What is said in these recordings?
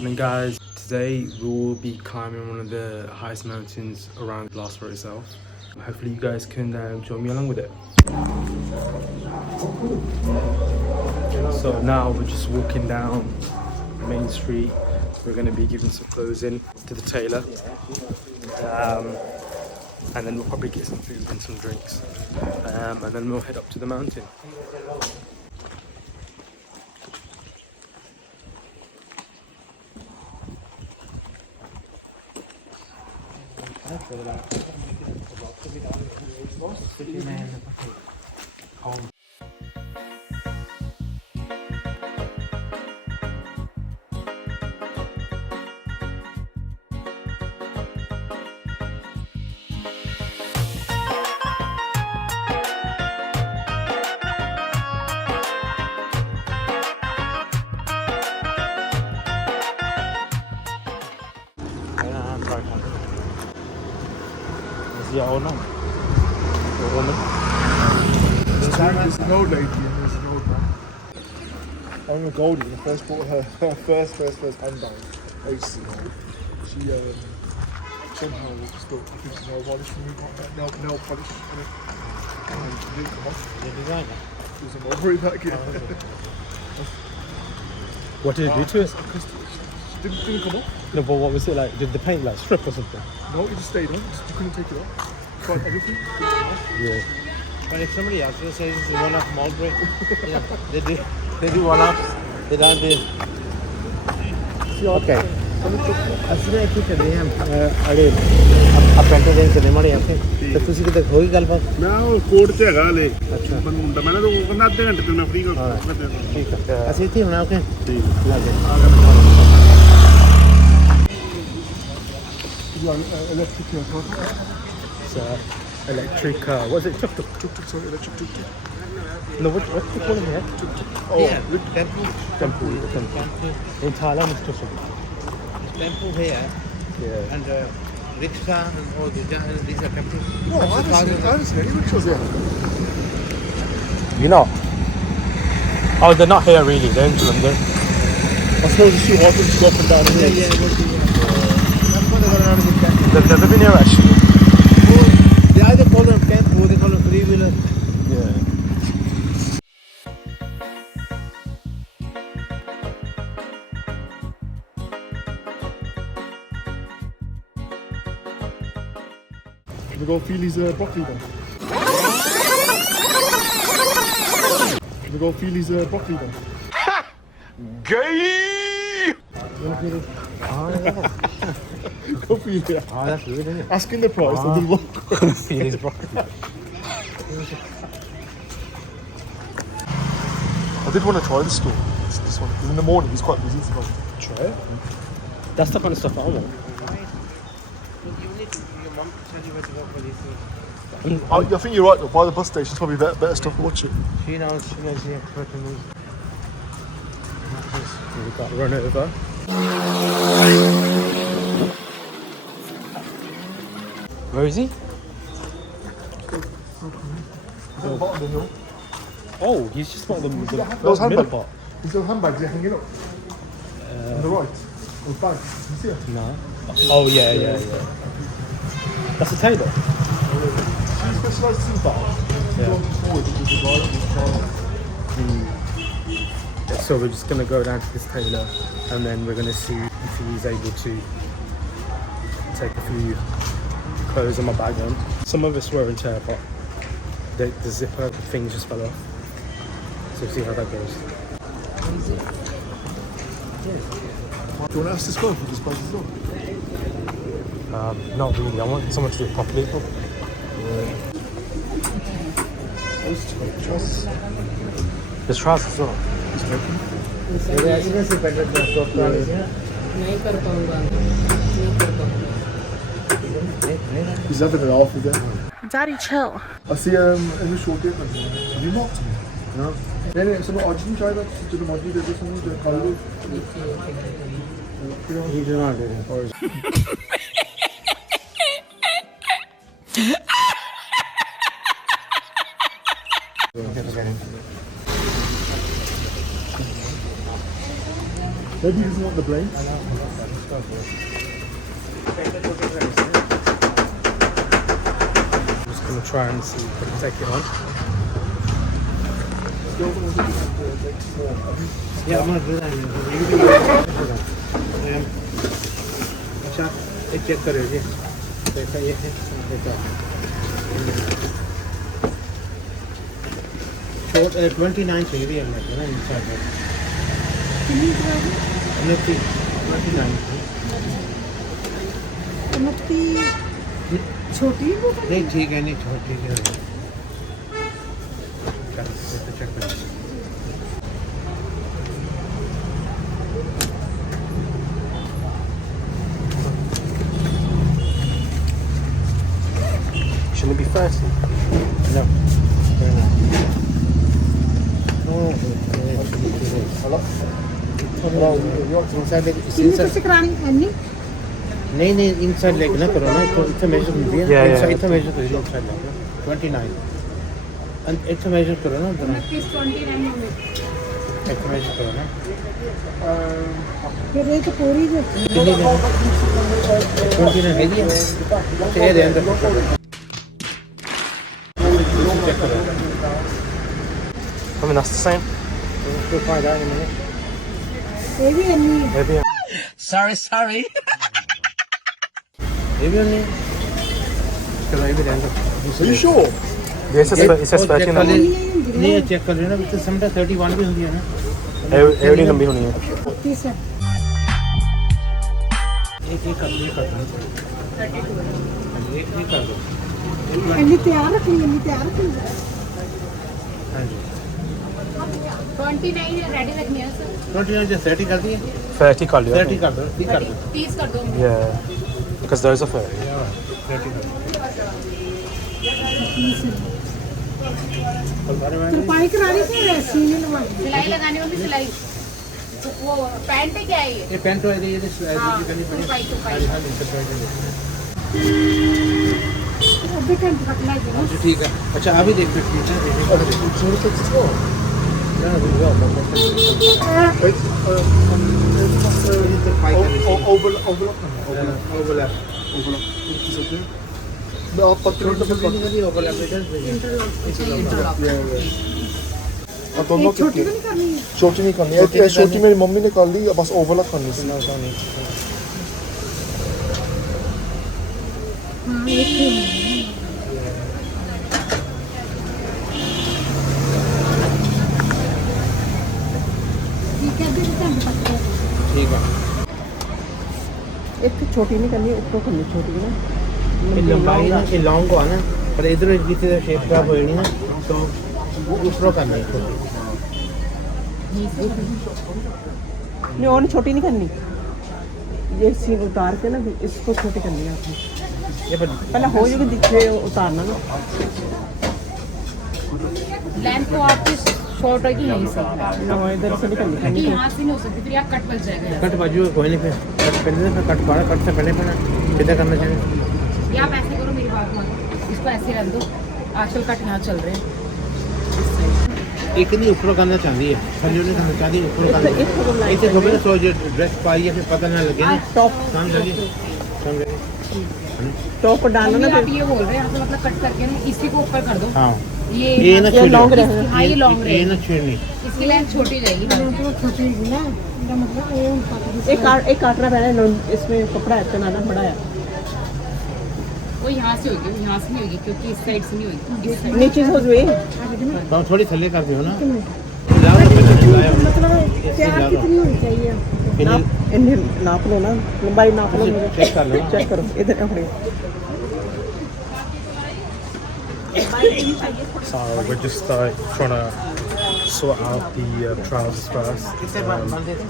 happening, guys? Today we will be climbing one of the highest mountains around Bilaspur itself. Hopefully you guys can join me along with it. So now we're just walking down Main Street. We're going to be giving some clothes in to the tailor, and then we'll probably get some food and some drinks, and then we'll head up to the mountain. Yeah, or no? Or woman? There's an old lady and there's an old man. I remember Goldie when I first bought her first handbag ages ago. She somehow just thought I think nail polish for me, nail polish on it. And she didn't come off. The designer? She was over it back in. What did it do to it? She didn't come off. No, but what was it like? Did the paint like strip or something? No, it just stayed on. You couldn't take it off. Tried everything. Yeah. But if somebody else will say this is one off Mulberry, yeah, they do one off. They don't do. Okay. असली एक ही कर रहे हैं अरे अब painter देंगे चले मरे यहाँ पे तो तुसी किधर होगी गलबात मैं वो कोड से है ले अच्छा बंदा मैंने तो वो करना आधे घंटे तक मैं फ्री कर ठीक है ऐसे ही होना ओके ठीक लगे Electric, what is it? Tuk-tuk? Tuk-tuk, sorry, electric tuk-tuk. No, what do you call it here? Oh, yeah, temple. In Thailand, it's tuk-tuk. Temple here Yeah. and rickshaw and all these are temples. No, I haven't seen any rickshaws here. You know? Oh, they're not here really. They're in London. I suppose it's too hot to go up and down here. Yeah, it would be. That's what they got around with temple. They've never been here actually. They either call them temple or they call them three-wheeler. Yeah. We go feel his broccoli then. We go feel his broccoli then. Gay! Go feel it. Oh, that's good, isn't it? Asking the price of the broccoli. Feel his broccoli. I did want to try this store. This one. Because in the morning it's quite busy. So Try it. That's the kind of stuff I want. You need to, your mom to tell you where to go for this. I think you're right though. By the bus station's probably better stuff to watch it. She knows the expert to move. We got run over. Where is he? At the bottom of the hill. Oh, he's just got the Those middle handbags. part. These little handbags are hanging up. On the right. Those bags. You see it? No. Oh yeah. That's a Tailor. She specialises in bags. Yeah. Going forward with the guy in his car. So we're just gonna go down to this tailor, and then we're gonna see if he's able to take a few clothes on my bag on. Some of us were in tear, but the zipper things just fell off. So we'll see how that goes. Do you want to ask this guy for this price as well? Not really. I want someone to do it properly. Trousers. There's trousers as well. नहीं कर पाऊंगा नहीं कर पाऊंगा He's having it off with them. Daddy chill I see in the short game. Have you marked me? No. Then some origin try that to the module there's something the color. He did not do it. Maybe he doesn't want the blades. I'm just gonna try and see if I can take it on. Yeah, I'm gonna do that. अच्छा ये check करो जी देखा ये है देखा short 29 चाहिए भी हमने ना inside में कितनी प्राइस है? 29 छोटी वो नहीं ठीक है नहीं छोटी है चलो तो चेक करो Shouldn't it be 30? No. Inside leg, कितनी कैसे करानी है नहीं? नहीं नहीं inside leg ना करो ना तो इतना measure होती है Yeah, inside yeah. इतना measure करो inside leg 29 and इतना measure करो ना दोनों 29 होंगे। इतना measure करो ना फिर ये तो पूरी जो 29 है ये चाहिए दे अंदर चेक करो I mean, that's the same. तो फायदा है मैंने ये भी नहीं है। Maybe. sorry ये भी नहीं चलो ये भी दे अंदर Are you sure? Yeah, it says 30 on the नहीं ये चेक कर लेना तो समझा 31 भी होती है ना एवरी लंबी होनी है 30 है। एक कर दो एक कर दो इन्नी तैयार रखनी हाँ जी 29 रेडी रखनी है सर 29 जो 30 कर दिए 30 कर लिया 30 कर दो 30 कर दो 30 कर दो Yeah, because those are 30. 30 कर दो तरपाई करानी थी वैसी नहीं लगवानी। सिलाई लगानी होगी सिलाई वो पैंट है क्या है ये ये पैंट वाली ये सिलाई करनी पड़ेगी तुरपाई हाँ जी हाँ जी सब अभी घंटे तक लग जाएगा। अच्छा ठीक है अच्छा अभी देख सकते हैं ना अभी वो Wait, overlap. Overlap Is it okay? No, but overlap और दोनों छोटी कितनी तो नहीं करनी है। छोटी नहीं करनी है ये छोटी मेरी मम्मी ने कर ली बस ओवरलैप करनी थी हाँ एक ही है। ठीक है अभी घंटे तक लग ठीक है एक तो छोटी नहीं करनी ऊपर करनी छोटी ना ये लंबाई ना ये लॉन्ग को आना पर इधर किसी तरह शेप खराब हो जानी ना तो ऊपर करनी है छोटी नहीं और छोटी नहीं करनी ये सीन उतार के ना इसको छोटी करनी है आपने ये पर पहले हो जाएगी दिखे उतारना ना लेंथ तो आपकी शॉर्ट है कि यहीं से ना इधर से नहीं करनी कि यहाँ से नहीं हो सकती फिर यहाँ कट बच जाएगा कट बाजू कोई नहीं फिर कट पहले ना कट पाना कट से पहले पहले कितना करना चाहिए या आप ऐसे करो मेरी बात मानो इसको ऐसे रहने दो आजकल कट यहाँ चल रहे हैं एक नहीं ऊपर करना चाहती है थल्ले नहीं करना चाहती ऊपर करना ऐसे थोड़ी ना सो जो ड्रेस पाई है फिर पता ना लगे ना टॉप समझ लगे टॉप डालना ना आप फिर ये बोल रहे हैं यहाँ से मतलब कट करके ना इसी को ऊपर कर दो हाँ ये ना ये लॉन्ग रहेगा हाँ ये लॉन्ग ये रहेगी ना छेड़नी इसकी लेंथ छोटी जाएगी तो छोटी है ना मेरा मतलब ये उनका एक काटना पहले इसमें कपड़ा है इतना ना बड़ा है वो यहाँ से होगी वो यहाँ से नहीं होगी क्योंकि इस साइड से नहीं होगी इस साइड नीचे से हो जाए तो थोड़ी थल्ले कर दियो ना मतलब तैयार कितनी होनी चाहिए नाप इन्हें नाप लो ना लंबाई नाप लो चेक कर लो चेक करो इधर अपने So we're just trying to sort out the trousers first,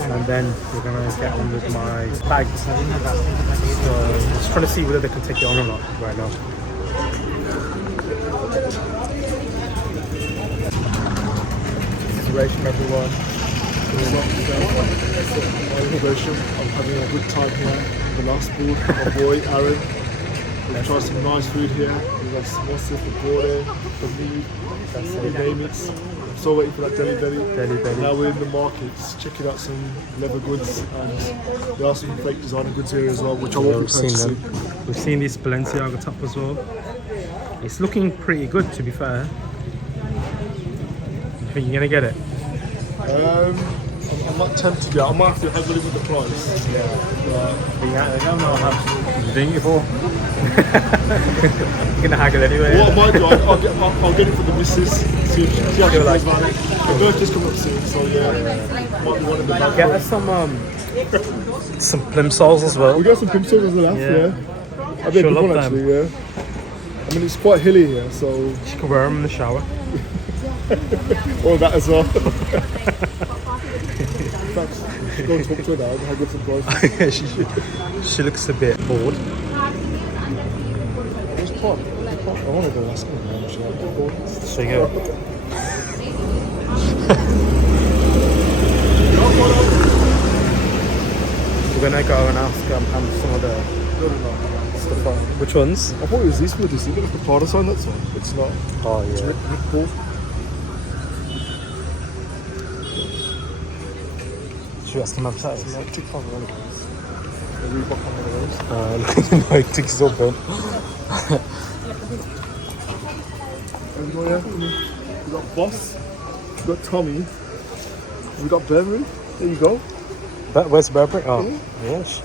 and then we're gonna get on with my bags. So just trying to see whether they can take it on or not right now. Situation, everyone. celebration. I'm having a good time here in Bilaspur. My boy Aaron. We've tried some nice food here. We've got samosas, the border, the meat, the name it. I'm still waiting for that deli belly. Deli belly. Now we're in the markets, checking out some leather goods, and there are some fake designer goods here as well, which I won't be We've seen purchasing. them. We've seen this Balenciaga top as well. It's looking pretty good, to be fair. You think you're gonna get it? I'm not tempted yet. I might have to heavily with the price. I don't know how you're doing it for. You're gonna haggle anyway. What I might do, I'll get it for the missus. See if she actually likes it. Her birthday's coming up soon, so yeah. Might be one of the bad Get ones. us some plimsolls as well. We got some pimsons as well, yeah. I bet She'll good love one them. actually, yeah. I mean, it's quite hilly here, so. She can wear them in the shower. Or that as well. Thanks. Go and talk to her now and have good some prices. She looks a bit bored. Where's Pot? I want to go ask him how much I like So you go. We're gonna go and ask some of the stuff on. Which ones? I thought it was this one. Is it like a Prada sign? That's one. It's not. Oh It's yeah. Rick Paul. Should we ask him about It's that? like tick on one of those. A Reebok on one of those. Look at the night ticks open. There we go, yeah. We got Boss. We got Tommy. We got Burberry. There you go. Where's Burberry? Oh, yeah, shit.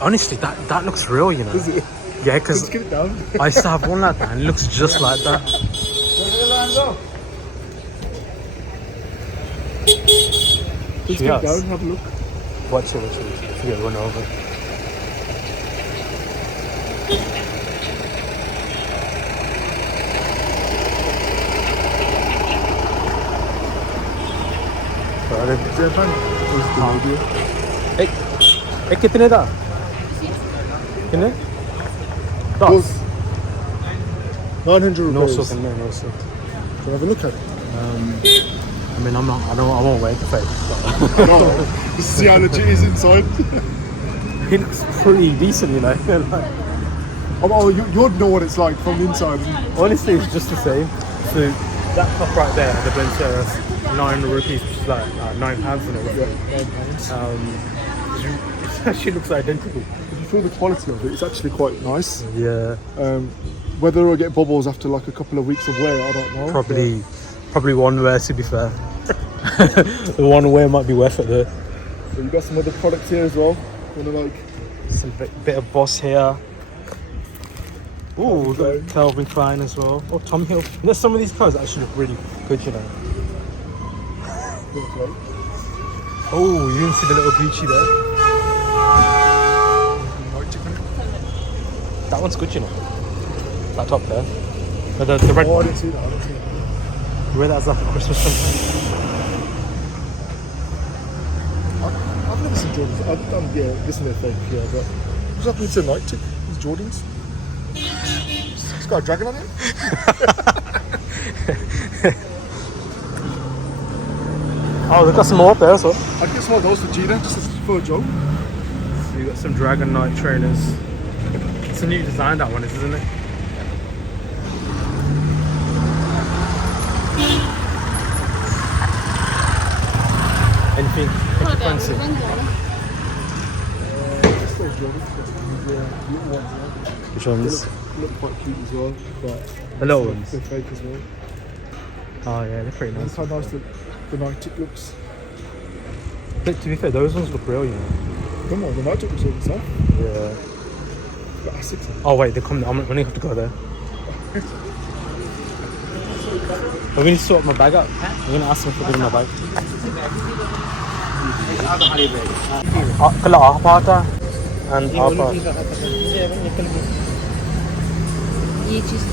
Honestly, that looks real, you know. Is it? Yeah, Let's because get it down. I used to have one like that and it looks just like that. Let's get Yes. it down. Have a look. Watch it. Forget run over. एक कितने था कितने 10 900 no rupees. soap no soap. Can I have a look at it? I mean I won't wear the fake. No. This is how legit is inside. He looks pretty decent, you know. Oh, you'd know what it's like from the inside. Honestly, it's just the same. So that top right there, the Balenciaga, 9 rupees, which is like £9 and everything. It actually looks identical. If you feel the quality of it, it's actually quite nice. Yeah, Whether it'll get bubbles after like a couple of weeks of wear, I don't know. probably one wear, to be fair. The one wear might be worth it though. But you got some other products here as well. Wanna like? Some bit of Boss here. Ooh, we've got Calvin Klein as well. Oh, Tom Hill. And there's some of these clothes that actually look really good, you know. Oh, you didn't see the little Gucci there? That one's good, you know. That top there. But the red Oh, I one. didn't see that. I didn't see that. You wear that as like a Christmas something. I've never seen Jordans. I've done, yeah, this is their fake, yeah, but what's happening to Night Tick? These Jordans? It's got a dragon on it? Oh, they've got some more up there as well. I'd get some of those for Gina, just for a joke. So you got some Dragon Knight trainers. It's a new design, that one is, isn't it? Anything fancy? Just those Jordans, these little ones, yeah. Which They ones? look quite cute as well, but The little ones? they're fake as well. Oh yeah, they're pretty Look nice. how nice the Night Tick looks. But to be fair, those ones look real, you know. Come on, the Night Tick looks all the time. Yeah. Got Asics. Oh wait, they come. I'm gonna have to go there. I'm going to sort my bag out. I'm going to ask them for giving my bag. कल आप आता and आप ये चीज़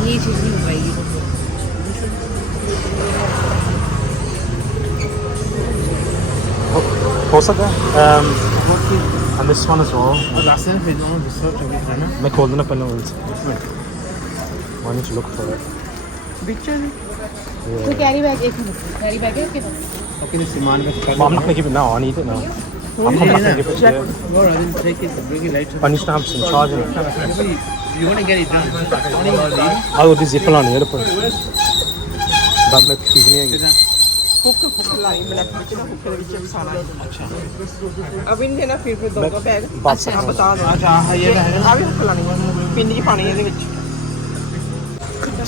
नहीं हो पाएगी हो सकता है and this one as well. मैं खोल देना पहले उनसे. Why don't you look for it? तो कैरी बैग एक मिनट कैरी बैग है आपके पास अपने सामान में I'm not going to give it now. I need it now. I'll come back and give it to Check. you. No, I didn't take it. Bring it later. I need to have some charging. You want to get it done? I will do zip line here. That मैं ठीक नहीं है. Hook लाई black में ना hook के बीच सारा अच्छा अब इनने ना फिर दोगा बैग अच्छा आप बता दो अच्छा हाँ ये है आ भी हुक लानी है पिन जी पानी है ਇਹਦੇ ਵਿੱਚ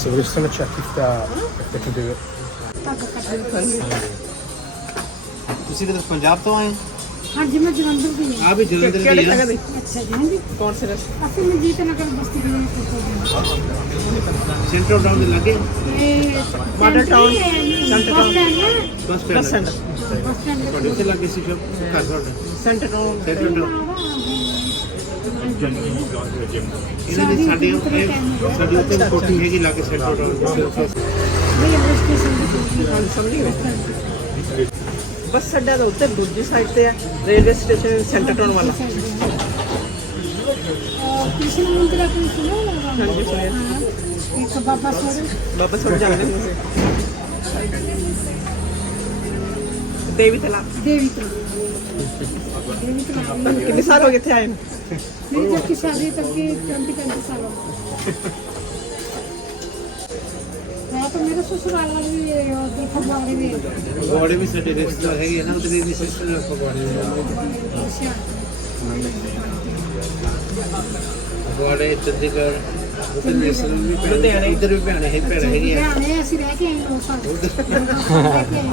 So we're just gonna check if they can do it. ਤੁਸੀਂ ਕਿਧਰ ਪੰਜਾਬ ਤੋਂ ਆਏ हाँ जी मैं जलंधर की हूँ। ਆ ਵੀ ਜਲੰਧਰ ਕਿਹੜੇ ਦੀ ਜਗ੍ਹਾ ਹੈ ਦੇ अच्छा जी हाँ जी ਕੌਣ ਸੇ ਰਸ असली में जीत नगर बस्ती की ਸੈਂਟਰ ਟਾਊਨ ਦੇ ਲਾਗੇ मॉडल टाउन बस स्टैंड है ਬਸ बस ਸਟੈਂਡ सेंटर बस स्टैंड के ਤੁਹਾਡੇ ਉੱਥੇ ਲੱਗੇ ਸੀ ਸ਼ੋਪ ਘਰ ਤੁਹਾਡਾ सेंटर टाउन ਸੈਂਟਰ ਟਾਊਨ ਇਹਨਾਂ ਦੀ ਸਾਡੇ ਉੱਤੇ ਕੋਠੀ ਹੈਗੀ ਲਾਗੇ ਸੈਂਟਰ ਟਾਊਨ भैया बस स्टेशन पे समझी बस अड्डा तो उत्ते दूसरी साइड पे है रेलवे स्टेशन सेंटर टाउन वाला कृष्ण मंदिर आपने सुना होगा हाँ जी सुनिए हाँ एक बाबा सोरे वापस हो जाने देवी तालाब देवी तो कितने साल हो गए थे आए मेरी जब की शादी तब की 20 साल हो हाँ तो मेरे ससुराल वाले भी उधर फगवाड़े भी ਗੋੜੇ ਵੀ ਸਾਡੇ ਰਿਸ਼ਤੇਦਾਰ ਹੈਗੇ ਨਾ ਉਹਦੇ ਦੀ ਸਿਸਟਰ ਗੋੜੇ ਗੋੜੇ ਚੰਡੀਗੜ੍ਹ ਉੱਥੇ ਨੈਸ਼ਨਲ ਵੀ ਲੁਧਿਆਣੇ। ਇੱਧਰ ਵੀ ਭੈਣੇ ਹੈ ਭੈਣ ਹੈਗੀ ਆ हरियाणा ऐसी रह के 9 साल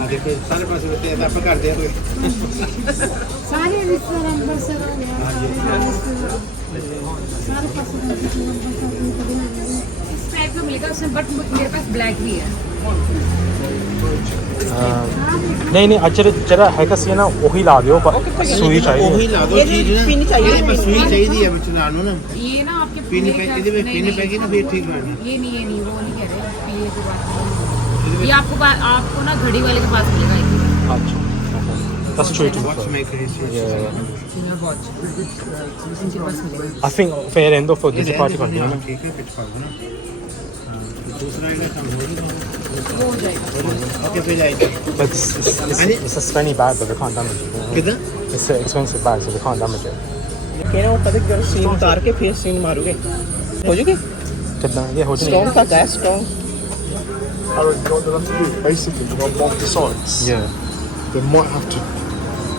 ਆ ਦੇਖੋ ਸਾਰੇ ਪਾਸੇ ਉੱਤੇ ਆਪਾਂ ਕਰਦੇ ਹੋਏ सारे रिश्तेदार अंबरसर हो गया सारे पास इस टाइप का मिलेगा उसमें बट मेरे पास ब्लैक भी है नहीं नहीं अच्छा जरा हैगा सी ना वही ला दियो पर सुई ਉਹੀ चाहिए. ਲਾ ਦੋ ਚੀਜ਼ ਨਾ पिन चाहिए ਇਹ ਬਸ ਸੂਈ ਚਾਹੀਦੀ ਹੈ ਵਿੱਚ ਨਾਲ ਨੂੰ ਨਾ ये ना आपके पिन पूरे पे का- ਇਹਦੇ ਵਿੱਚ नहीं, ਪਿਨ नहीं, ਪੈਗੀ ਨਾ ਫਿਰ ਠੀਕ ਬਣ ये नहीं वो नहीं कह रहे ये की बात नहीं। ये आपको ना घड़ी वाले के पास मिलेगा एक अच्छा. That's true too. Watch maker ਇਸ Yeah. वॉच इनके पास मिलेगा I think fair end of for this party करनी है ना. ਠੀਕ ਹੈ ਪਿੱਛ ਪਾ ਦੋ ਨਾ ਦੂਸਰਾ ਇਹਦਾ ਕੰਮ ਹੋ ਗਿਆ वो हो जाएगा ਓਕੇ ਫਿਰ ਆਈਏ But it's a spenny bag, but we can't damage it. ਕਿਦਾਂ It's an expensive bag, so we can't damage it. कहना वो पता जब सीन उतार के फिर सीन मारोगे हो जाएगी कितना ये हो स्ट्रॉन्ग जाएगी? का gas strong Aaron, you know what they'll have to do? Basically, you're going to mark the sides. Yeah. They might have to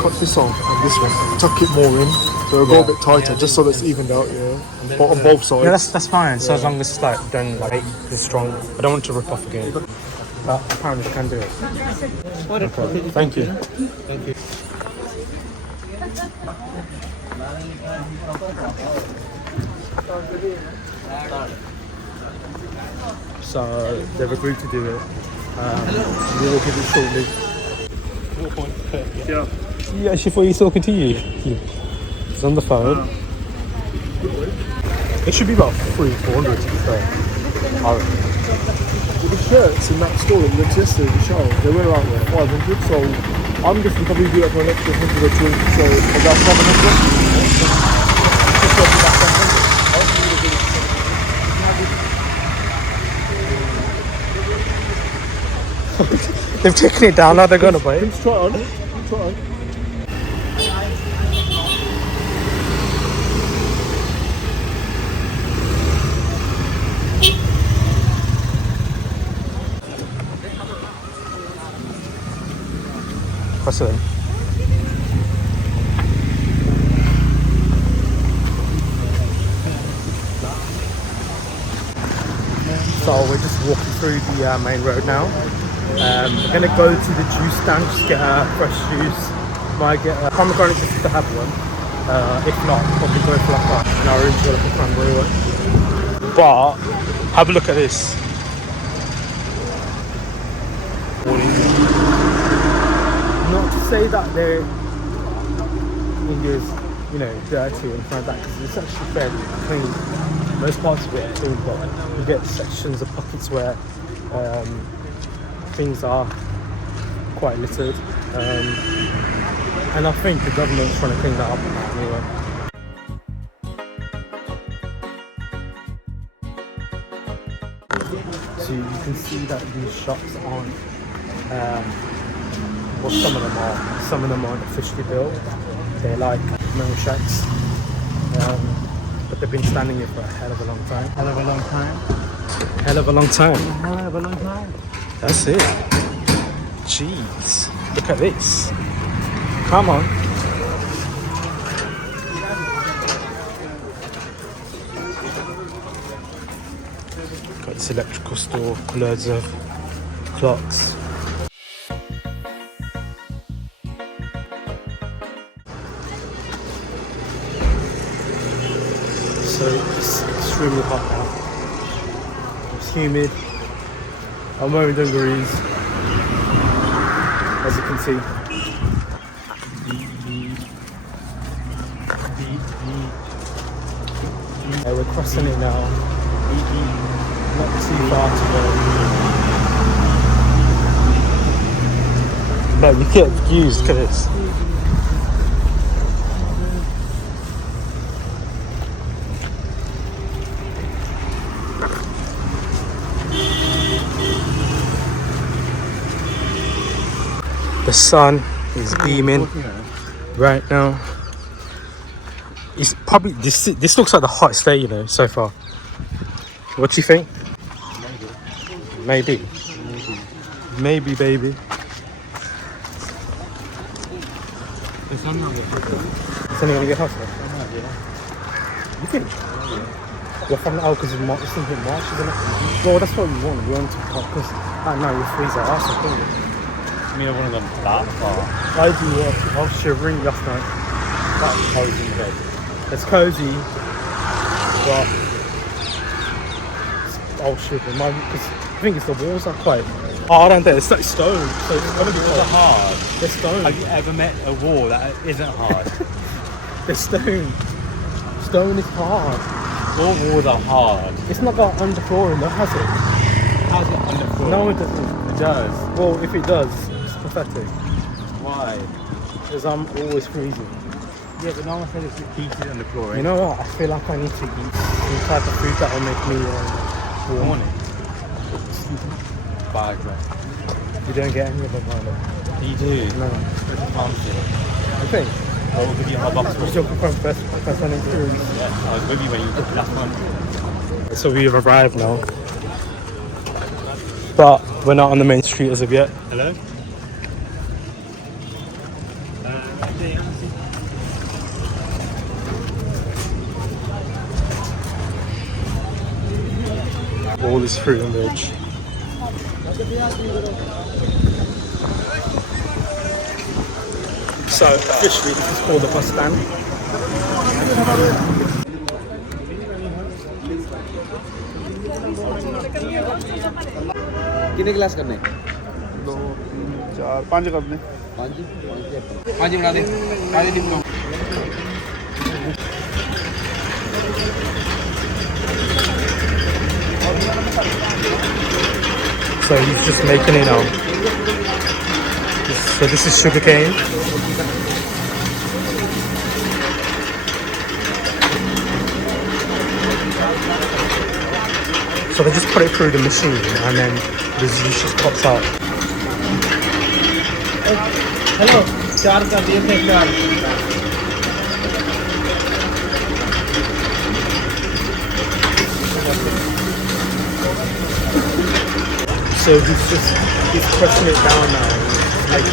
cut this off and this one, tuck it more in, so it'll go a bit tighter, just so that it's evened out, yeah. But on both sides. Yeah, that's fine. So as long as it's like done like it's strong. I don't want it to rip off again. But apparently you can do it. Okay. Thank you. So they've agreed to do it. We will give it shortly. Yeah. Yeah, actually thought he was talking to you. He's on the phone. It should be about 300-400 to be fair. Well, the shirts in that store that we went to yesterday, the show, they were around 500, so I'm guessing probably do that for an extra 100 or 200, so about 700. They've taken it down, now they're going to buy it. Let's try it on. Let's try it on. What's it? So we're just walking through the main road now. We're gonna go to the juice stand, just get fresh juice. Might get a pomegranate just to have one. If not, probably go for like an orange or like a cranberry one. But have a look at this. Not to say that India's, you know, dirty or anything like that, because it's actually fairly clean. Most parts of it are clean, but you get sections of pockets where things are quite littered. And I think the government's trying to clean that up anyway. So you can see that these shops aren't, well, some of them are. Some of them aren't officially built. They're like metal shacks, but they've been standing here for a hell of a long time. Hell of a long time. Hell of a long time. Hell of a long time. That's it. Jeez, look at this. Come on. Got this electrical store, loads of clocks. So it's extremely hot now. It's humid. I'm wearing dungarees, as you can see. We're crossing it now. Not too far to go. No, you get views, look at this. The sun is beaming right now. It's probably this looks like the hottest day, you know, so far. What do you think? Maybe, baby. It's only gonna get hotter. You think? You're from the because it's something March, isn't it? Well, that's what we want. We want to because right now you freeze our ass, don't you? I mean, I wouldn't have gone that far. I do. I was shivering last night. That's cozy in bed. It's cozy, but I'll shiver. Because I think it's the walls are quite hard, aren't they? It's like stone, so it's gonna be Walls are hard. They're stone. Have you ever met a wall that isn't hard? They're stone. Stone is hard. All walls are hard. It's not got underflooring though, has it? How's it underfloor? No, it doesn't. It does. Well, if it does, it's pathetic. Why? Because I'm always freezing. Yeah, but no one said it's heated underfloor. You know what? I feel like I need to eat some type of food that will make me warm. Morning. Bhangra. You don't get any of them, either. You do. No. It's a farm shit. I think. I will give you a box for You're still from first one experience. Yeah, I was with you when you did last month. So we've arrived now. But we're not on the main street as of yet. Hello? All is fruit and veg. So officially this is called the bus stand. कितने गिलास करने 2 3 4 5 कर दे 5 बना दे सारे दिन को So he's just making it now. So this is sugarcane. So they just put it through the machine and then the juice just pops out. Hello. 4 कर दिए थे 4. So he's pressing it down now. Like,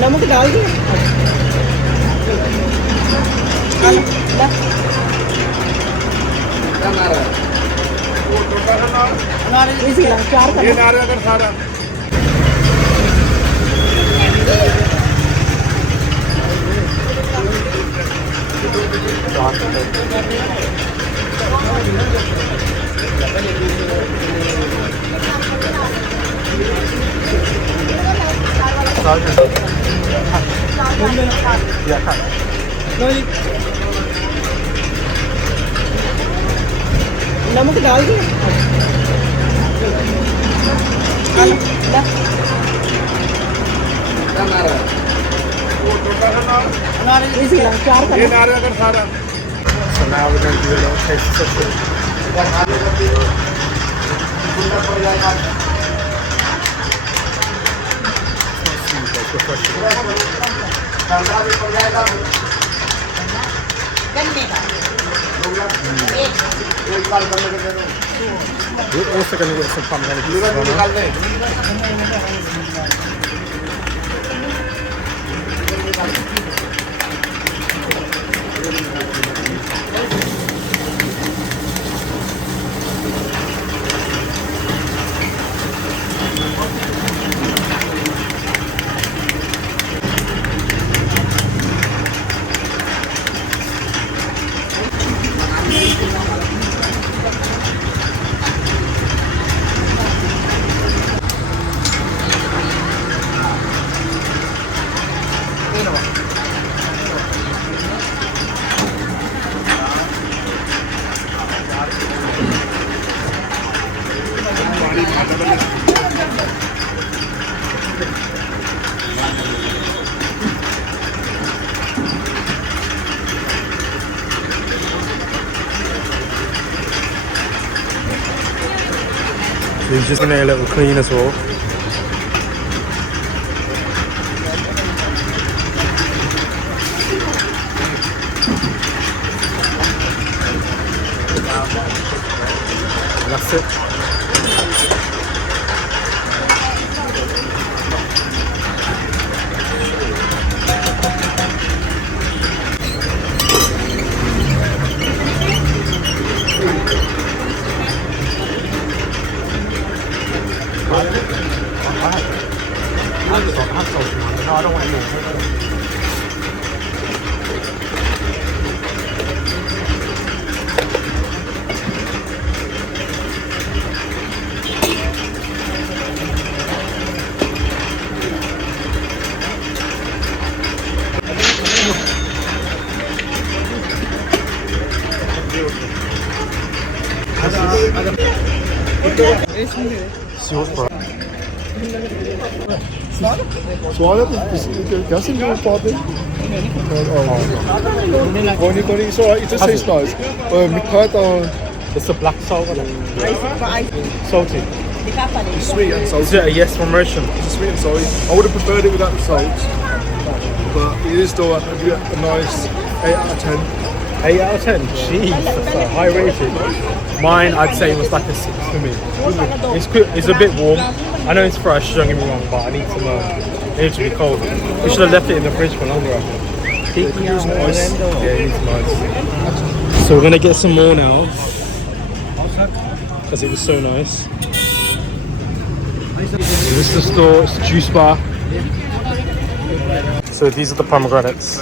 नमक डाल दिए इसी 4 कर ये नारे अगर सारा नमक डाल दिए इसी चार कर So now we're going to do a little taste session. It's refreshing. We're also going to get some pomegranate juice as well now. He's just going to a little clean as well. And that's it. No, I don't want to do it. Sauce, bro. स्वाद है कैसे जो स्वाद है कोनी कोनी it's alright it just tastes nice मिठा है तो It's the black salt, isn't it? Salty. it's sweet and salty. Is it a yes from Roshan? It's sweet and salty. I would have preferred it without the salt, but it is still a nice 8 out of 10. 8 out of 10? Jeez, that's a high rating. Mine, I'd say, was like a 6 for me. It's a bit warm. I know it's fresh, don't get me wrong, but I need some. It needs to be cold. We should have left it in the fridge for longer. It was nice. Yeah, it is nice. So we're gonna get some more now, because it was so nice. So this is the store, it's a juice bar. So these are the pomegranates.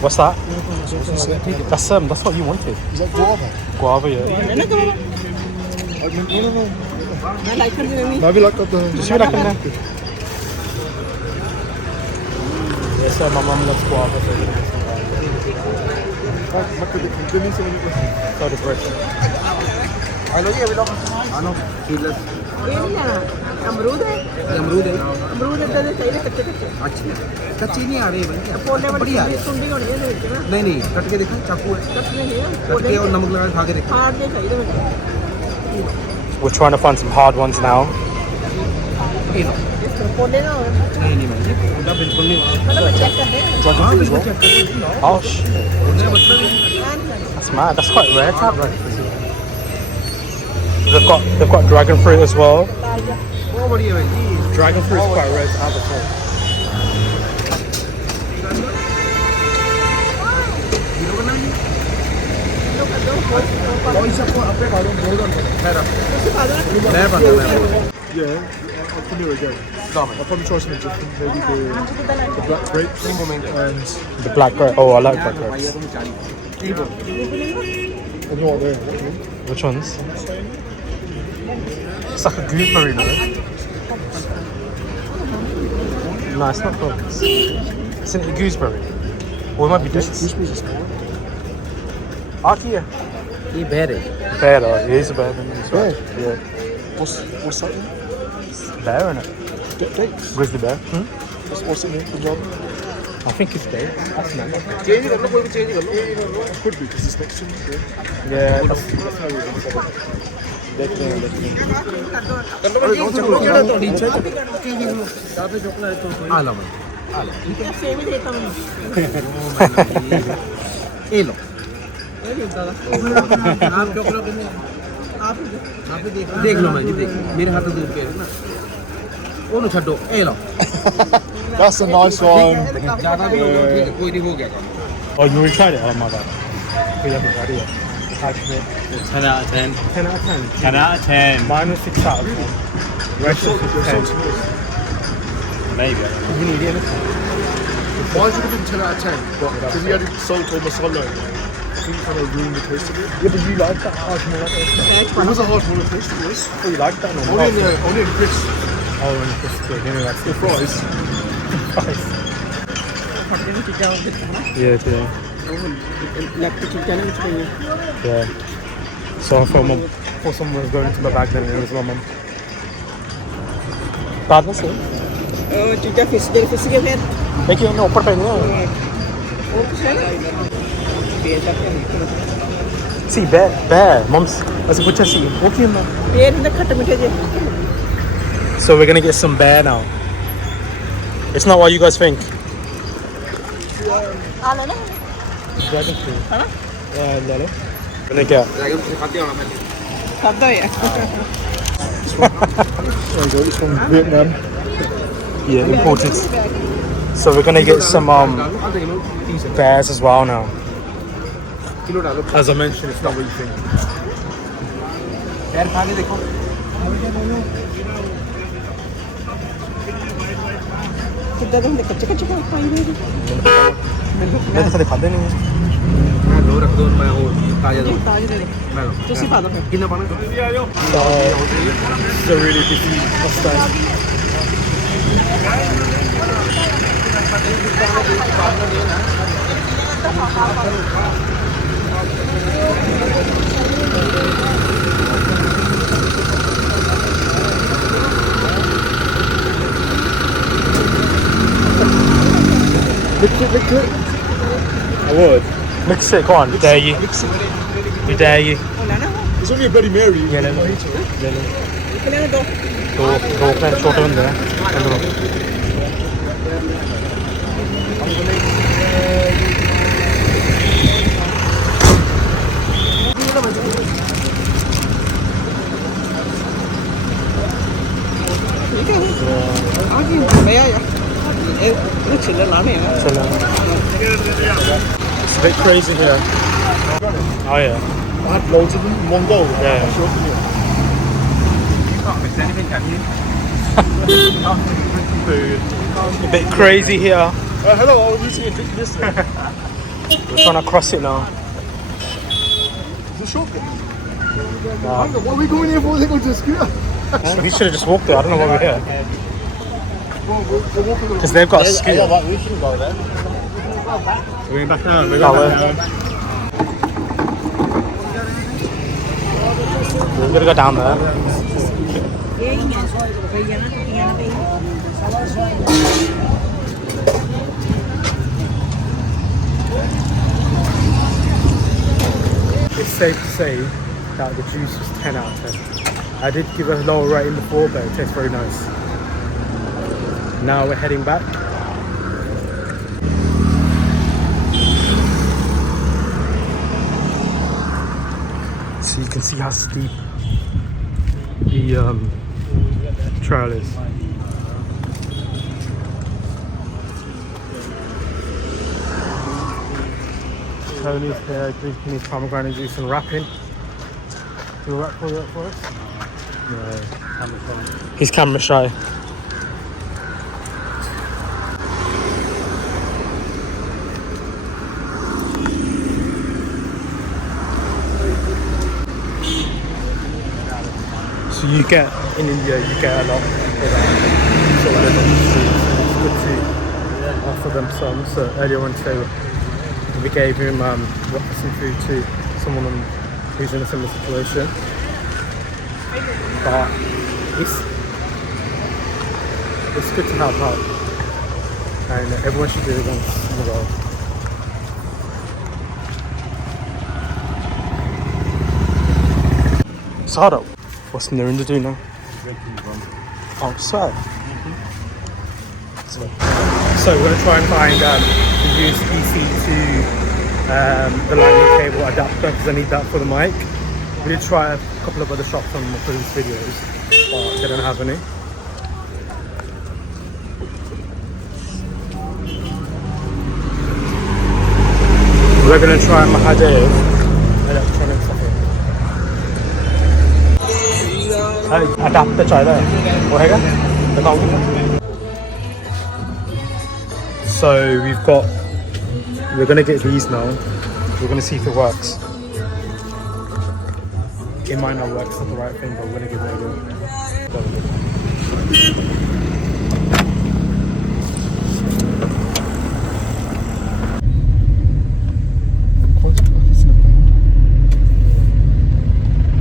What's that? That's what you wanted. Is that guava? Guava, yeah. No. Maybe like that. Just see what I can do. Yes, sir, my mum loves guava. So the bread. अमरूद है अमरूद है अमरूद इधर चाहिए कच्चे कच्चे अच्छा कच्ची नहीं आ रही है पोले बड़ी आ रही है सुंडी होनी है इसमें ना नहीं नहीं कट के देखो चाकू है कट नहीं है कट के और नमक लगा के खा के देखो हार्ड दे चाहिए मुझे We're trying to find some hard ones now. पोले ना हो नहीं नहीं भाई पूरा बिल्कुल नहीं मतलब चेक कर दे हाँ बिल्कुल चेक करो Oh shit. That's mad. That's quite rare to have breakfast. They've got dragon fruit as well. बहुत बढ़िया भाई Dragon fruit is quite rare to have as well. Yeah, I'll come here again. I'll probably try something different. Maybe the black grapes and The black grape. Oh, I like black grapes. and you know what they're. Which ones? It's like a gooseberry, no? No, it's not good. Isn't it a gooseberry? Or it might be dates. Gooseberries are small. Aki, ये berry. bear, it is a bear. Bear? Yeah. What's that in? Bear, isn't it? Dates? Grizzly bear. What's it in Punjab? I think it's dates. That's nice. It could be because it's next to me. Yeah, that's same ही देता हूँ ये लो आप देख लो मैं जी देख मेरे हाथ में पे है ना वो नो छड्डो ये लो That's a nice one. ज्यादा भी लोग ठीक है कोई नहीं हो गया Oh, you already tried it? Oh my god. We haven't tried it yet. Actually, 10 out of 10. 10 out of 10. 10 out of 10. Mine was 6 out of 10. Rest is 10. Maybe. You need anything. Mine should have been 10 out of 10, but because he had salt or masala in it, I think it kind of ruined the taste of it. Yeah, but you like that hajmola taste. It was a hard one to taste, it was. Oh, you like that? No, Only in crisp. Oh, and it's good. Give me that. The fries. Fries. Yeah, yeah. Electric चीज़ें ना मुझे Yeah. So I thought someone was going into my bag then and it was my mum. Bad was it? चीज़ें fish के फिर देखिए मैं ऊपर पहन लिया और कुछ है ना See, bear. Mom's. Let's put your seat. Okay, mom. पेड़ में खट्टे मीठे जे So we're gonna get some bear now. It's not what you guys think. आना ना Dragon fruit. है ना Yeah, lele. Gonna get. सब दो यार There you go, it's from Vietnam. Yeah, imported. So we're gonna get some bears as well now. As I mentioned, it's not what you think. पैर खा के देखो कितना तुम कच्चे कच्चे खाएंगे मैं तो कभी खाते नहीं हूँ. मैं दो रख दो मैं वो ताजा दो ताजे दे मैं तुसी पा दो फिर कितना पाना So it's a really busy bus stop. Lick it. I would. Mix it, go on. Dare you? We dare you. It's only a Bloody Mary. Yeah, ले लो. कितने में दो दो प्लेट छोटे बंदे हैं. आज भैया यार ये चिल्ला लाने हैं It's a bit crazy here. Oh yeah. I had loads of them in one go. Yeah. A bit crazy here. Hello, I was eating a drink this way. We're trying to cross it now. It's a shortcut. Nah. What are we going here for? They're going to a scooter. We should have just walked there. I don't know why we're here. We're walking Because they've got a scooter. we should go there We're going back home. We're going back home. We're going to go down there. It's safe to say that the juice was 10 out of 10. I did give a lower rating before, but it tastes very nice. Now we're heading back. So you can see how steep the trail is. Tony's here drinking his pomegranate juice and rapping. Do you rap for us? No. He's camera shy. So you get, in India, you get a lot of people that sort of live on the streets, and it's good to offer them some. So earlier on today, we gave him some food to someone who's in a similar situation. But it's good to help out, and everyone should do it once in a while. So hold up, what's Narinda doing now? Oh, so we're going to try and find the USB-C to the lightning cable adapter, because I need that for the mic. We did try a couple of other shops on my previous videos, but they don't have any. We're going to try Mahadev electronics. Adapter चाहिए वो हैगा बताओगे? So we're going to get these now. We're going to see if it works. It might not work, it's not the right thing, but we're going to give it a go.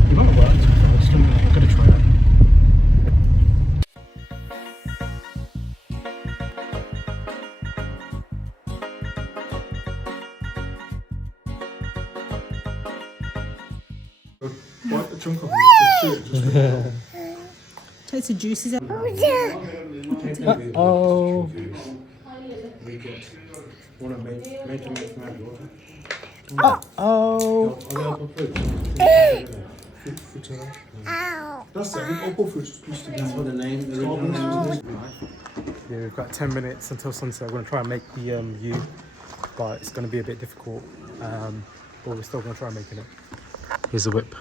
It might work, I'm going to try it. Bite the chunk of it. Just do it. Takes the juices out. Oh. Oh. That's it. Apple fruit. That's what the name is. Yeah, we've got 10 minutes until sunset. We're going to try and make the view, but it's going to be a bit difficult. But we're still going to try and make it. Here's the whip.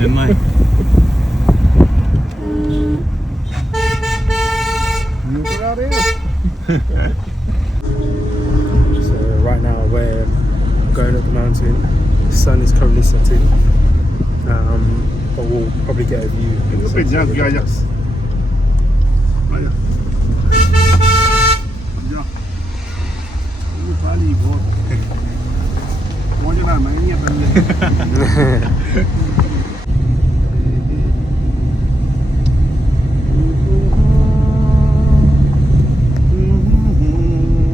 Didn't I? So right now we're going up the mountain. The sun is currently setting, but we'll probably get a view.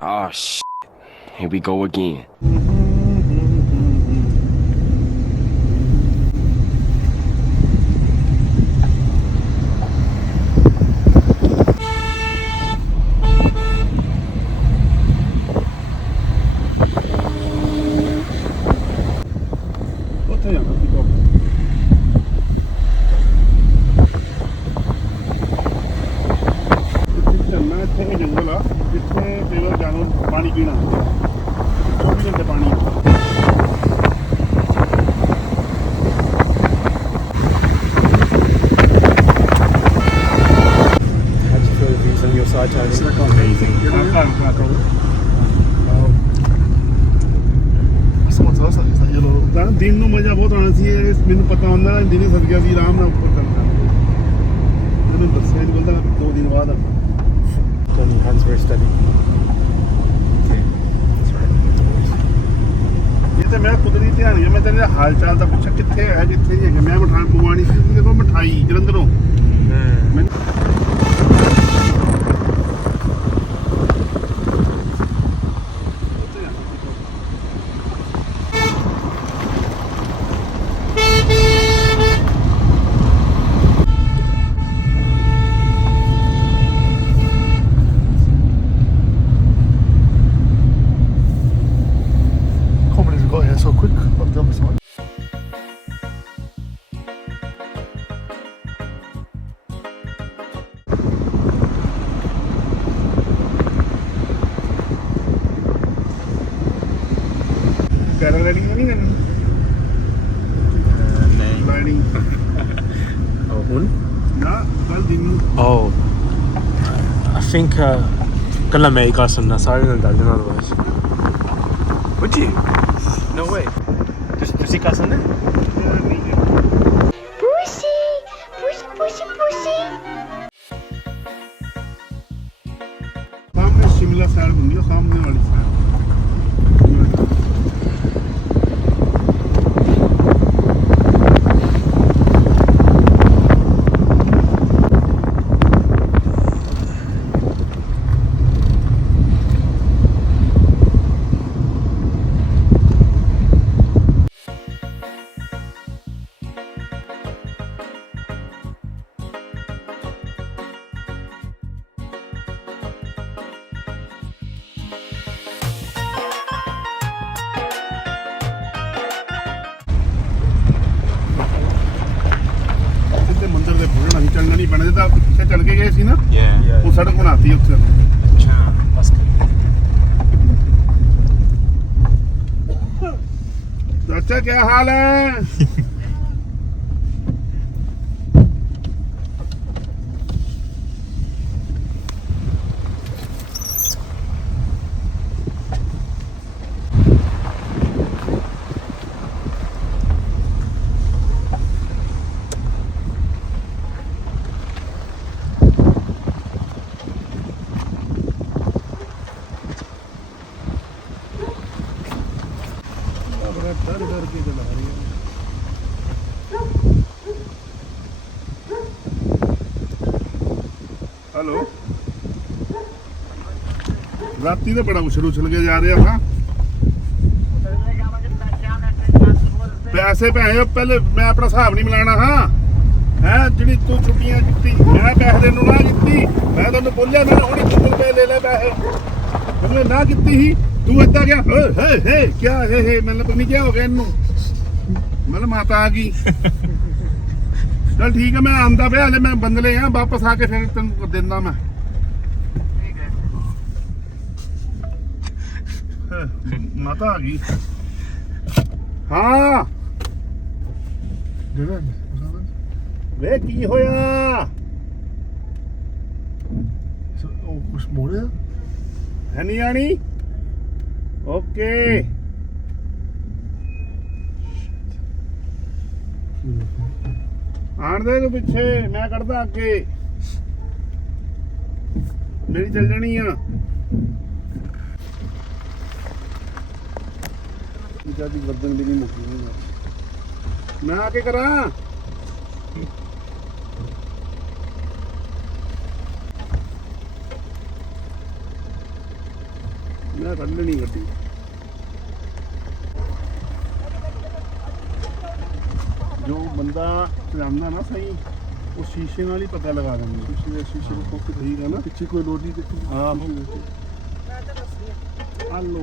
Oh shit. Here we go again. जंगल आ जिथे Taylor जानवर पानी पीना 24 घंटे पानी ਦਿਨ ਨੂੰ ਮਜ਼ਾ ਬਹੁਤ ਆਉਣਾ ਸੀ ਮੈਨੂੰ ਪਤਾ ਹੁੰਦਾ ਦਿਨੇ ਸਦ ਗਿਆ ਸੀ ਆਰਾਮ ਨਾਲ ਉੱਪਰ ਚੱਲਦਾ ਮੈਨੂੰ ਦੱਸਿਆ ਨਹੀਂ ਬੋਲਦਾ 2 ਦਿਨ ਬਾਅਦ Don't your hands very steady. Okay, that's right. ਇਹ ਤਾਂ ਮੇਰਾ ਕੁਦਰਤੀ ਧਿਆਨ ਹੈ ਮੈਂ ਤੇਰੇ ਹਾਲ ਚਾਲ ਦਾ ਪੁੱਛਿਆ ਕਿੱਥੇ ਹੈ ਕਿੱਥੇ ਨਹੀਂ ਹੈਗਾ ਮੈਂ ਮਠਾਣ ਪਵਾਣੀ ਸੀ ਦੇਖੋ ਮਠਾਈ ਜਲੰਧਰੋਂ ਮੈਨੂੰ so quick on the other side. Paragliding नहीं करनी? नहीं. Gliding. Oh, hun? ना कल दिन. Oh, I think कल मैं ही कर सकना सारे दिन डाल देना otherwise. Would you? No way. ਤੁਸੀਂ ਕਰ ਸਕਦੇ? Pussy, pussy, pussy, pussy. सामने शिमला साइड घूमी हो सामने वाली साइड. चलना नहीं पैना जिदा पिछे चल के गए सी ना वो सड़क बनाती है उत्थे अच्छा बस चाचा क्या हाल है डर के चला रही है हेलो राती तो बड़ा उछल उछल के जा रहे हैं हाँ पैसे पैसे पहले मैं अपना हिसाब नहीं मिलाना हाँ है जी तू छुट्टियां की मैं पैसे देने ना की मैं तेन बोलिया मैं हूँ गूगल पे ले ले पैसे तुमने ना की ही तू इतना क्या हे क्या हे मतलब नहीं क्या हो गया इनू मतलब माता आ गई चल ठीक है मैं आंदा पे हले मैं बंदले हैं वापस आके फिर तेन देना मैं माता आ गई हाँ वे की होया कुछ मोड़े है नहीं आनी ओके आन दे तू पिछे मैं करदा अगे मेरी चल जानी है जी गर्दन भी नहीं मुकी मैं आके करा मैं कर लेनी गड्डी जो बंदा चलाना ना सही वो शीशे नाल ही पता लगा देंगे शीशे को फोकस सही है ना पीछे कोई लोड नहीं देखी हाँ हेलो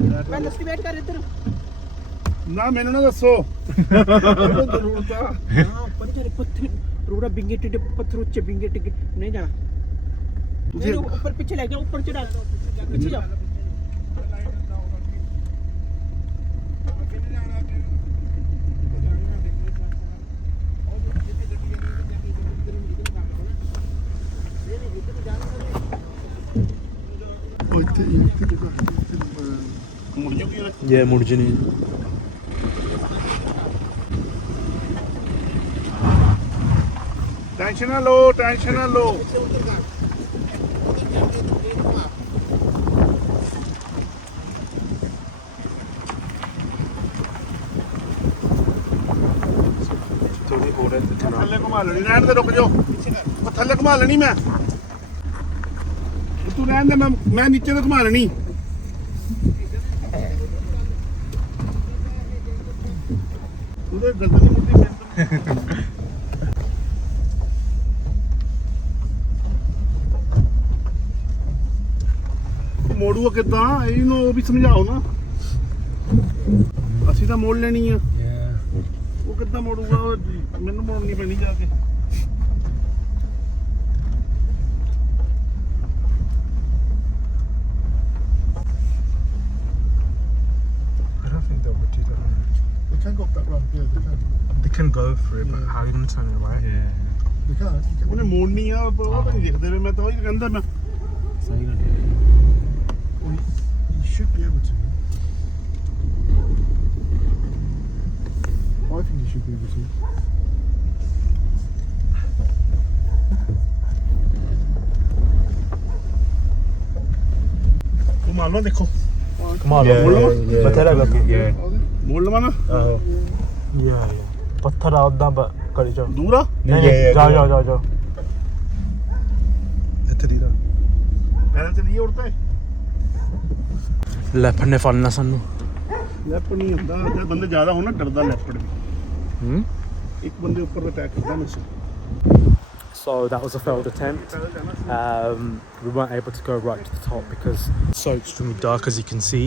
मैं दस्ती बैठ कर इधर ना मैंने ना दसो जरूर था हां पत्थर पत्थर रोड़ा बिंगे टिड्डे पत्थर ऊंचे बिंगे टिड्डे नहीं जाना मेरे ऊपर पीछे ले जाओ ऊपर चढ़ा पीछे जाओ ये मुर्जनी ਟੈਨਸ਼ਨ ਨਾ ਲਓ ਟੈਨਸ਼ਨ ਨਾ ਲਓ ਥੋੜੀ ਹੋਰ ਹੈ ਤੇ ਥੱਲੇ ਘੁਮਾ ਲੈਣੀ ਰਹਿਣ ਦੇ ਰੁਕ ਜਾਓ ਉਹ ਥੱਲੇ ਘੁਮਾ ਲੈਣੀ ਮੈਂ ਤੂੰ ਰਹਿਣ ਦੇ ਮੈਂ ਨੀਚੇ ਤੋਂ ਘੁਮਾ ਲੈਣੀ ਉਹਦੇ ਗਲਤ ਨਹੀਂ ਮੁੱਢੀ ਮੋੜੂਆ ਕਿੱਦਾਂ ਇਹਨੂੰ ਉਹ ਵੀ ਸਮਝਾਓ ਨਾ ਅਸੀਂ ਤਾਂ ਮੋੜ ਲੈਣੀ ਆ ਉਹ ਕਿੱਦਾਂ ਮੋੜੂਗਾ ਉਹ ਮੈਨੂੰ ਮੋੜਨੀ ਪੈਣੀ ਜਾ ਕੇ I don't think they'll do that. They can go up that ramp, yeah, they can. They can go for it, but how are you going to turn it right? Yeah. They can. ਉਹਨੇ ਮੋੜਨੀ ਆ ਉਹ ਤਾਂ ਨਹੀਂ ਦਿਖਦੇ ਵੇ ਮੈਂ ਤਾਂ ਉਹੀ ਕਹਿੰਦਾ ਮੈਂ ਸਹੀ ਗੱਲ ਹੈ You should be able to. I think you should be able to. ਘੁਮਾ ਲਓ ਦੇਖੋ ਘੁਮਾ ਲਓ ਬਥੇਰਾ ਲੱਗੇ ਮੋੜ ਲਵਾਂ ਨਾ ਯਾ ਪੱਥਰ ਆ ਉਦਾਂ ਕਰੀ ਜਾ ਦੂਰ ਆ ਨਹੀਂ ਜਾ ਇੱਥੇ ਦੀ ਦਾ ਪੈਰਾਂ ਤੇ ਨਹੀਂ ਉੜਦਾ ਲੈਪੜ ਨੇ ਫੜਨਾ ਸਾਨੂੰ ਲੈਪੜ ਨਹੀਂ ਹੁੰਦਾ ਜਦ ਬੰਦੇ ਜ਼ਿਆਦਾ ਹੋਣ ਨਾ ਡਰਦਾ ਲੈਪੜ ਵੀ ਇੱਕ ਬੰਦੇ ਉੱਪਰ ਅਟੈਕ ਕਰਦਾ ਮੈਨੂੰ So that was a failed attempt. We weren't able to go right to the top because it's so extremely dark, as you can see.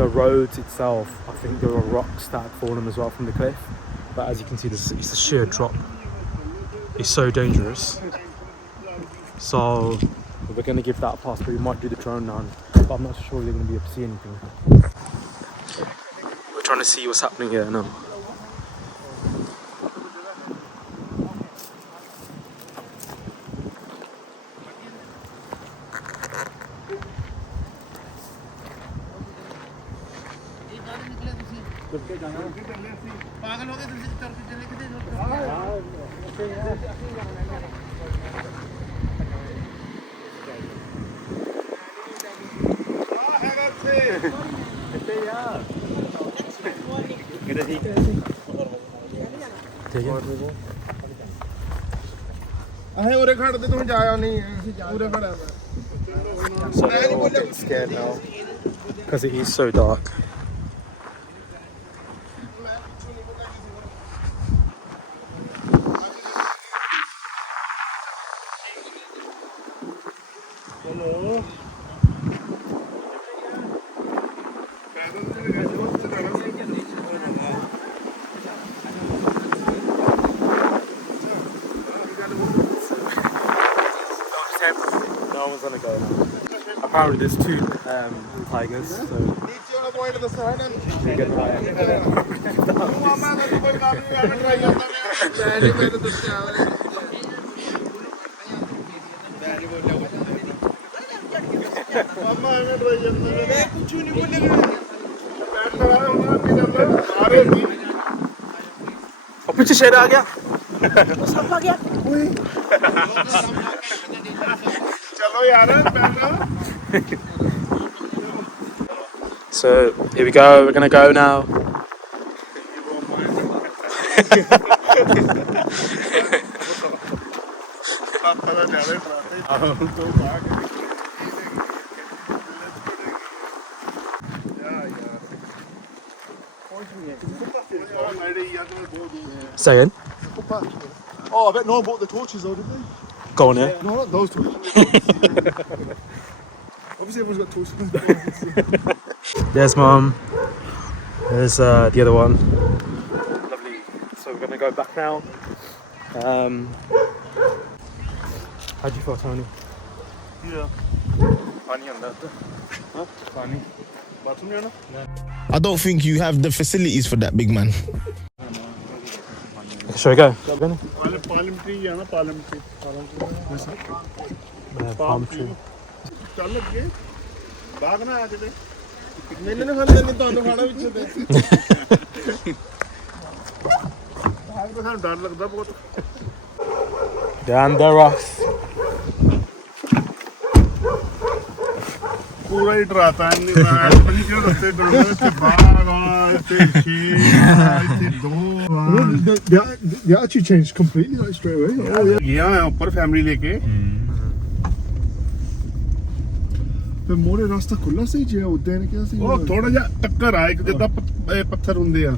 The roads itself, I think there were rocks that had fallen as well from the cliff. But as you can see, it's a sheer drop. It's so dangerous. So we're going to give that a pass, but we might do the drone run. But I'm not so sure we're going to be able to see anything. We're trying to see what's happening here now. ਪਾਗਲ ਹੋ ਗਏ ਤੁਸੀਂ ਤੁਰ ਕੇ ਚਲੇ ਕਿਤੇ ਹੈਗਾ ਇੱਥੇ ਇੱਥੇ ਯਾਰ ਕਿਹਦੇ ਸੀ ਆਹੇ ਉਰੇ ਖੜਦੇ ਤੁਸੀਂ ਜਾਇਆ ਨਹੀਂ ਅਸੀਂ ਉਰੇ ਖੜਿਆ So they're all a bit scared now because it is so dark. No one's gonna go now. Apparently there's two tigers, so we get और पीछे शेर आ गया सब आ गया ਚਲੋ ਯਾਰ So here we go, we're gonna go now. Say again? Oh, I bet no one bought the torches though, did they? Go on, yeah. No, not those torches. Obviously everyone's got torches. There's Mum. There's the other one. Lovely. So we're gonna go back now. How do you feel, Tony? Yeah. Funny on that. Huh? Funny. Bathroom ਜਾਣਾ I don't think you have the facilities for that, big man. Shall we go? Palam tree ਜਾਣਾ Palam tree Palm tree. ਚੱਲ ਅੱਗੇ ਬਾਗ ਨਾ ਆ ਜਵੇ ਮੈਨੂੰ ਨਹੀਂ ਖਾਂਦੇ ਨਹੀਂ ਤੁਹਾਨੂੰ ਖਾਣਾ ਵਿੱਚ ਤੇ तो ਸਾਨੂੰ ਡਰ ਲੱਗਦਾ ਬਹੁਤ Down the rocks. ਪੂਰਾ ਹੀ ਡਰਾਤਾ ਇਹਨੇ ਮੈਂ ਪਤਾ ਕਿਉਂ ਰਸਤੇ ਡਰਾਉਂਦਾ ਇੱਥੇ ਬਾਗ ਆ ਇੱਥੇ ਸ਼ੇਰ ਇੱਥੇ ਦੋ they actually changed completely like straight away ਗਿਆ ਮੈਂ ਉੱਪਰ ਫੈਮਿਲੀ ਲੈ ਕੇ ਤੇ ਮੋਰੇ ਰਸਤਾ ਖੁੱਲਾ ਸੀ ਜੇ ਉੱਤੇ ਨੇ ਕਿਹਾ ਸੀ ਉਹ ਥੋੜਾ ਜਿਹਾ ਟੱਕਰ ਆ ਇੱਕ ਜਿੱਦਾਂ ਪੱਥਰ ਹੁੰਦੇ ਆ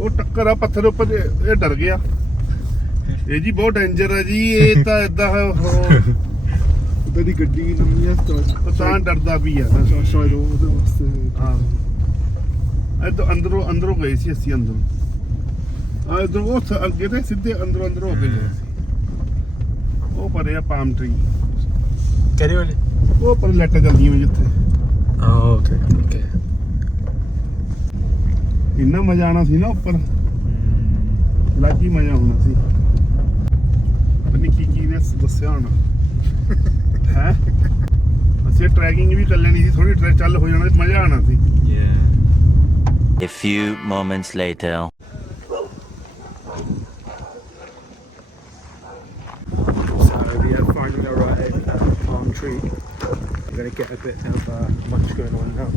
ਉਹ ਟੱਕਰ ਆ ਪੱਥਰ ਉੱਪਰ ਇਹ ਡਰ ਗਿਆ ਇਹ ਜੀ ਬਹੁਤ ਡੇਂਜਰ ਹੈ ਜੀ ਇਹ ਤਾਂ ਇਦਾਂ ਉਹਦੇ ਦੀ ਗੱਡੀ ਨਵੀਂ ਆ ਤਾਂ ਡਰਦਾ ਵੀ ਆ ਸ਼ਾਇਦ ਉਹਦੇ ਵਾਸਤੇ ਹਾਂ ਇਹ ਅੰਦਰੋਂ ਗਏ ਸੀ ਅਸੀਂ ਅੰਦਰੋਂ ਆ ਇਧਰ ਉਹ ਅੱਗੇ ਤੇ ਸਿੱਧੇ ਅੰਦਰੋਂ ਹੋ ਕੇ ਗਏ ਸੀ ਉਹ ਪਰੇ ਆ ਪਾਮ ਟਰੀ ਕਿਹੜੇ ਵਾਲੇ ਉਹ ਪਰ ਲੈਟਾਂ ਚੱਲਦੀਆਂ ਜਿੱਥੇ ਓਕੇ ਇੰਨਾ ਮਜ਼ਾ ਆਣਾ ਸੀ ਨਾ ਉੱਪਰ ਲੱਗੀ ਮਜ਼ਾ ਹੋਣਾ ਸੀ ਪਤਾ ਕੀ ਨੇ ਦੱਸਿਆ ਹੋਣਾ ਹੈ ਅਸੀਂ ਟਰੈਕਿੰਗ ਵੀ ਕਰ ਲੈਣੀ ਸੀ ਥੋੜੀ ਟਰੈਕ ਚੱਲ ਹੋ ਜਾਣਾ ਮਜ਼ਾ ਆਣਾ ਸੀ A few moments later. So we have finally arrived at the palm tree. We're going to get a bit of munch going on now.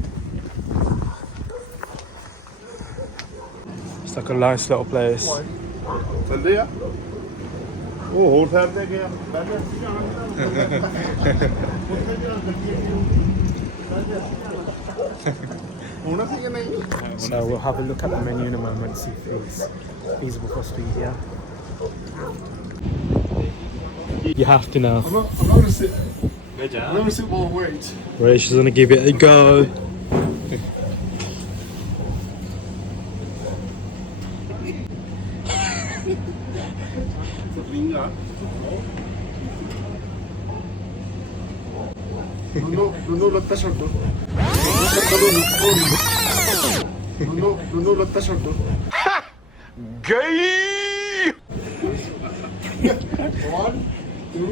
It's like a nice little place. ਚੱਲਦੇ ਆ ਉਹ ਹੋਰ side ਤੇ ਗਿਆ ਹੋਣਾ ਸੀ ਕਿ ਨਹੀਂ So we'll have a look at the menu in a moment, see if it's feasible for us to eat here. You have to now. I'm not gonna sit. I'm not gonna sit while I wait. Right, she's gonna give it a go. No, latta ਛੱਡੋ no, latta ਛੱਡੋ Gay! 1 2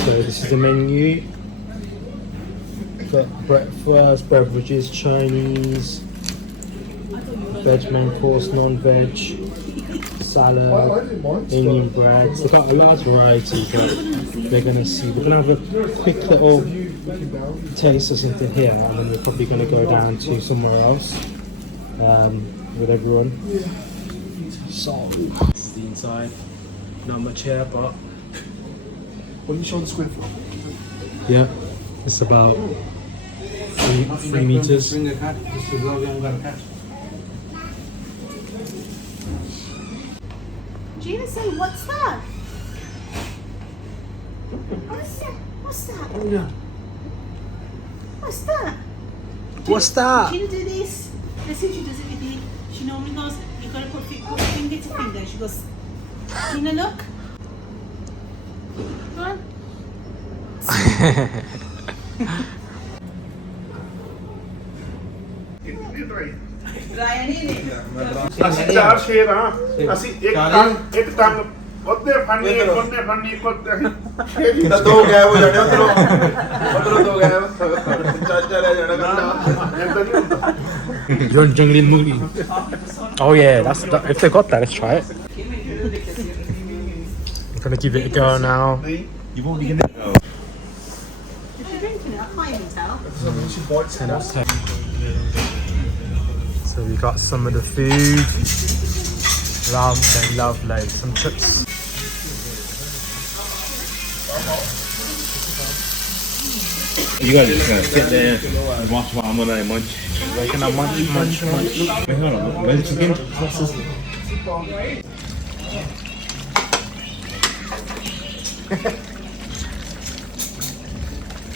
So this is the menu. Got breakfast, beverages, Chinese, veg main course, non-veg, salad, Indian breads. They've got a large variety, but they're gonna see. We're gonna have a quick little taste of something here, and then we're probably gonna go down to somewhere else with everyone. So this is the inside. Not much here, but What do you show the square foot? yeah, it's about 3 meters. Gina say, what's that? What's that? What's that? What's that? What's that? Gina do this. Listen, she does it with you. She normally goes, you gotta put finger to finger. She goes, Gina, look. Go on. ਅਸੀਂ 4 ਸ਼ੇਰ ਆ ਅਸੀਂ ਇੱਕ ਟੰਗ ਉਹਦੇ ਫੰਨੀ ਕੋਨੇ ਫੰਨੀ ਕੋਤੇ ਸ਼ੇਰ ਤਾਂ 2 ਗਾਇਬ ਹੋ ਜਾਣੇ ਉਧਰੋਂ 2 ਗਾਇਬ ਚਾਚਾ ਰਹਿ ਜਾਣਾ ਕੱਲਾ You're jungly mugly. Oh yeah, if they got that, let's try it. I'm gonna give it a go now. You won't be gonna go. If you're drinking it, I can't even tell. 10 out of 10. So we got some of the food. Lovely. Some chips. You gotta just sit there and watch what I'm gonna munch. We're gonna munch. Wait, hold on. Where's the chicken?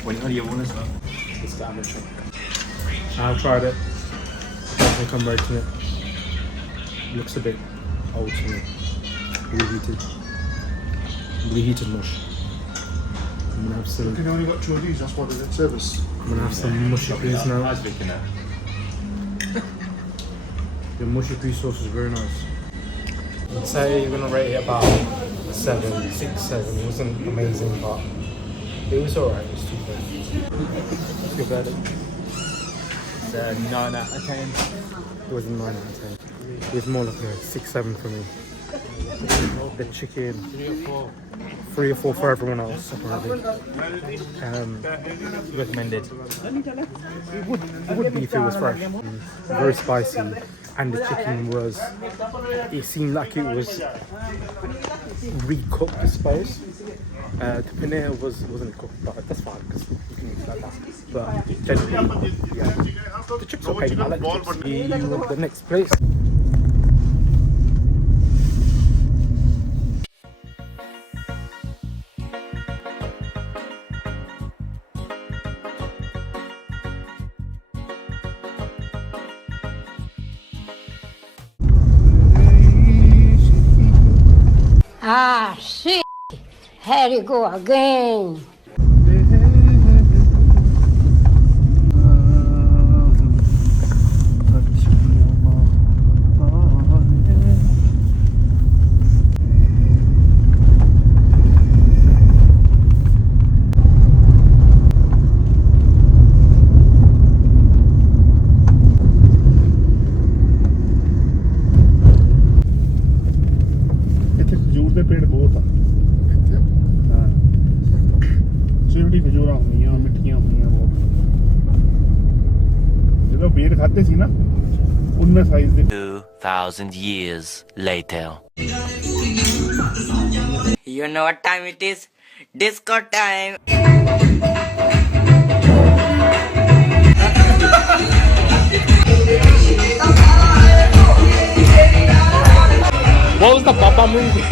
When do you want this one? It's the amateur. I've tried it. Definitely come right to it. Looks a bit old to me. Reheated mush. I'm gonna have some. You can only got 2 of these, that's why they didn't service. I'm gonna have some mushy peas now. The mushy pea sauce is very nice. I'd say you're gonna rate it about 7, 6, 7. It wasn't amazing, but it was alright. It was too good. Let's go better. was a 9 out of 10. It was a 9 out of 10. It was more like a 6-7 for me. The chicken, 3 or 4 for everyone else, apparently. Recommended. It would be if it was fresh. Very spicy, and the chicken was, it seemed like it was recooked, I suppose. The paneer wasn't cooked, but that's fine because you can eat it like that. But generally, yeah, the chips are okay. I like the chips. The next place. Ah, shit. Here you go again. ਇੱਥੇ ਖਜੂਰ ਦੇ ਪੇੜ ਬਹੁਤ ਆ ਹਾਂ ਚਿਵੜੀ ਖਜੂਰਾਂ ਹੁੰਦੀਆਂ ਮਿੱਠੀਆਂ ਹੁੰਦੀਆਂ ਬਹੁਤ ਜਦੋਂ ਬੇਰ ਖਾਦੇ ਸੀ ਨਾ ਉਹਨਾਂ ਸਾਈਜ਼ ਦੇ 2000 years later. You know what time it is? Disco time. What was the Papa movie?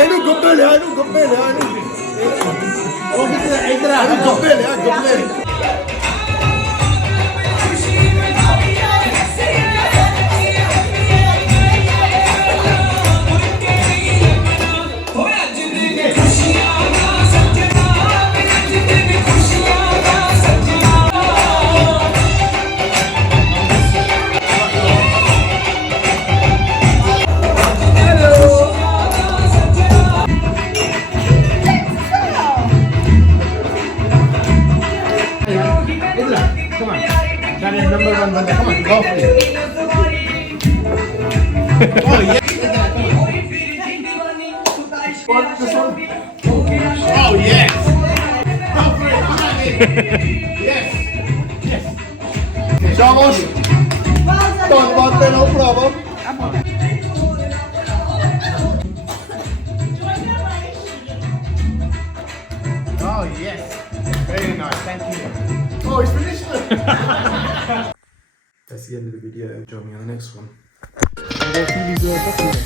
ਇਹਨੂੰ ਗੱਬੇ ਲਿਆ ਇਹਨੂੰ ਗੱਬੇ ਲਿਆ ਇਹਨੂੰ ਉਹ ਕਿਤੇ ਇਧਰ ਆ ਇਹਨੂੰ ਗੱਬੇ ਲਿਆ ਗੱਬੇ Oh yes! Go for it! Come on, yes! Yes! ਸ਼ਾਬਾਸ਼ ਧੰਨਵਾਦ ਤੇਰਾ ਭਰਾਵਾ Oh yes! Very nice, thank you. Oh, it's finished! That's the end of the video. Join me on the next one.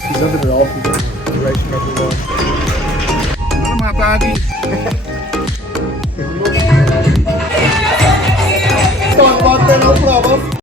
He's under the office. Duration, everyone. ਮਾਤਾ ਆ ਗਈ ਧੰਨਵਾਦ ਤੇਰਾ ਭਰਾਵਾ